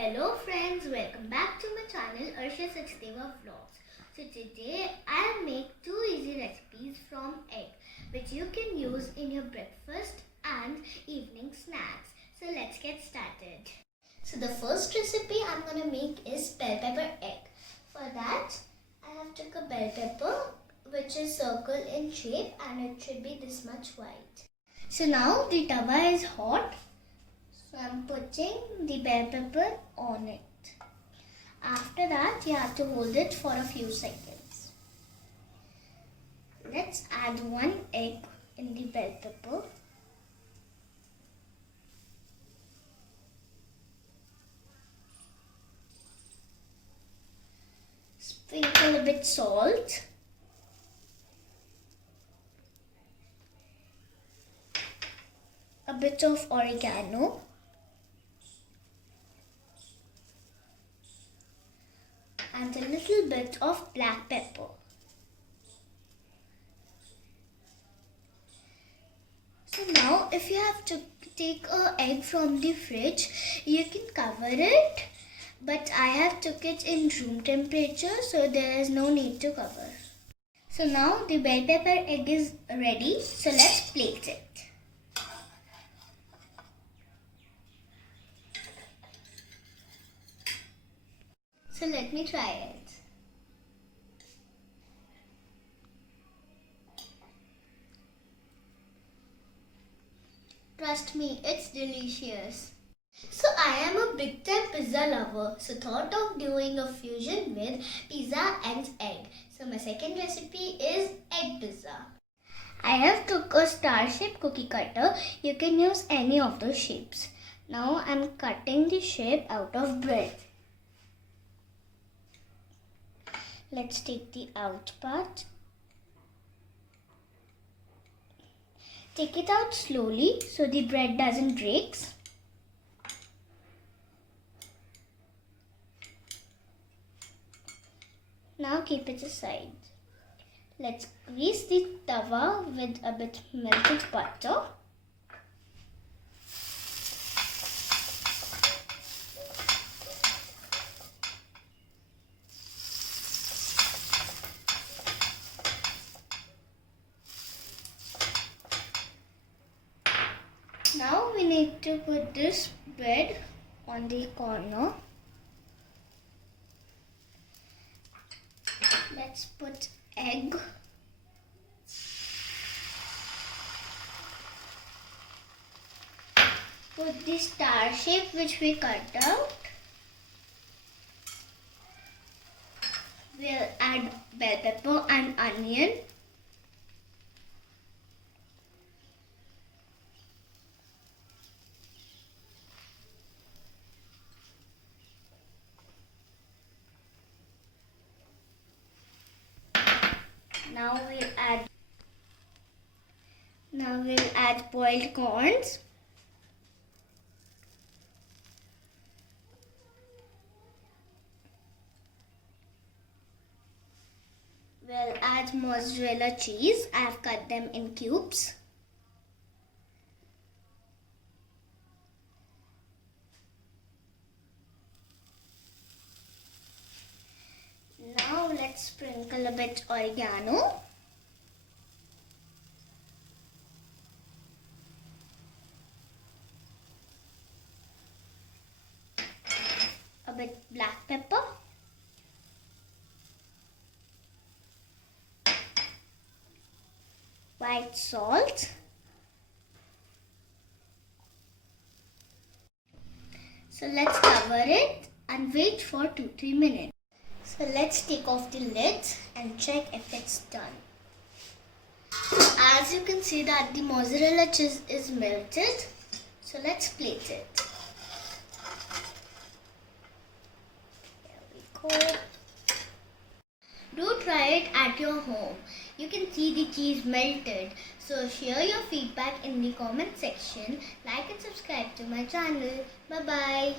Hello friends, welcome back to my channel Arshia Sachdeva vlogs. So today I'll make two easy recipes from egg which you can use in your breakfast and evening snacks. So let's get started. So the first recipe I'm going to make is bell pepper egg. For that I have took a bell pepper which is circle in shape and it should be this much white. So now the tawa is hot. So I'm putting the bell pepper on it. After that, you have to hold it for a few seconds. Let's add one egg in the bell pepper. Sprinkle a bit salt. A bit of oregano. And a little bit of black pepper. So now if you have to take an egg from the fridge, you can cover it. But I have took it in room temperature, so there is no need to cover. So now the bell pepper egg is ready, so let's plate it. So let me try it. Trust me, it's delicious. So I am a big time pizza lover. So thought of doing a fusion with pizza and egg. So my second recipe is egg pizza. I have took a star shaped cookie cutter. You can use any of those shapes. Now I'm cutting the shape out of bread. Let's take the out part. Take it out slowly so the bread doesn't break. Now keep it aside. Let's grease the tawa with a bit melted butter. Now we need to put this bread on the corner. Let's put egg. Put the star shape which we cut out. We'll add bell pepper and onion. Now we'll add boiled corns. We'll add mozzarella cheese. I have cut them in cubes. Now let's sprinkle a bit oregano. A bit black pepper. White salt. So let's cover it and wait for 2-3 minutes. So let's take off the lid and check if it's done. As you can see that the mozzarella cheese is melted. So let's plate it. There we go. Do try it at your home. You can see the cheese melted. So share your feedback in the comment section. Like and subscribe to my channel. Bye bye.